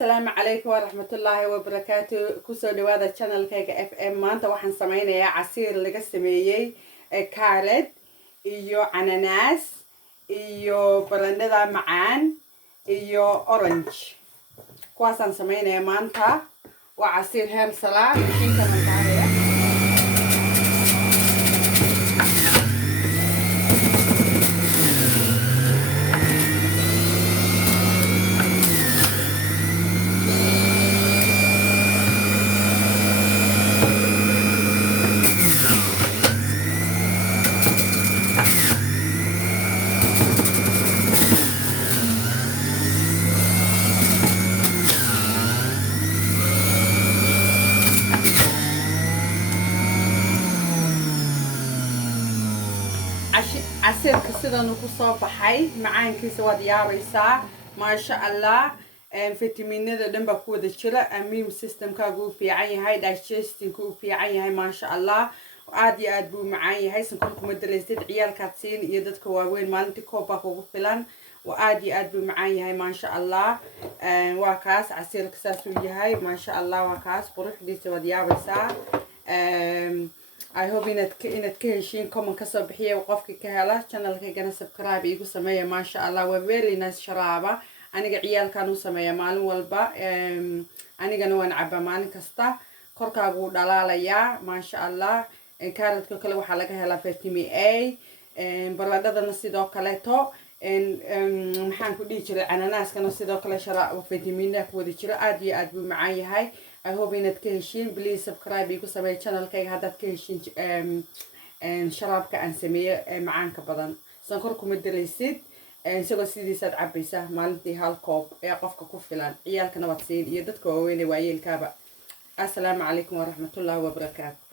السلام عليكم ورحمة الله وبركاته. كسو دوادا channel كيك FM. maanta waxaan samaynayaa casiir laga sameeyay carrot iyo ananas iyo barandhada macaan iyo orange. kuwaasaan samaynayaa maanta. waa casiir heer salaad inta mantaaya. عسير كسيدا نكسو بحي معان كيس وديابيسا ما شاء الله. فيتامينات دنبا كود الشرا اميم سيستم كاغو في عيني هاي دايجستين كو في عيني هاي ما شاء الله. وعادي ادبو معاي هاي سنكونكم مدرستيد عيال كاتسين iyo dadka waaweyn maalintii kooba ugu filan وعادي ادبو معاي هاي ما شاء الله. waa kaas casiirka saas uu yahay ما شاء الله. waa kaas quruxdiisa wadiyaabaysa. I hope inaad ka heshiin comment ka soo bixiya qofkii ka hela channelkaygana subscribe igu sameeya ما شاء الله. waa very nice sharaaba. aniga ciyaalkan u sameeya maalin walba. anigana waan cabaa maalin kasta. korkaagu dhalaalayaa ما شاء الله. carrotka kale waxaa laga helaa vitamin A. baradhadana sidoo kaleeto. maxaan ku dhihi jiray ananaskana sidoo kale vitamin ku wada jiro. aad iyo aad buu macaan yahay. I hope inaad ka heshiin. please subscribe igu sameeya channelkayga haddaad ka heshiin sharaabka aan sameeyo macaanka badan. sonkor kuma daraysid. isagoo sidiisaad cabaysaa maalintii hal koob ee qofka ku filan. ciyaalkana waad siin iyo dadka waaweyn ee waayeelkaaba. assalaamu calaykum waraxmatullaahi wabarakaatu.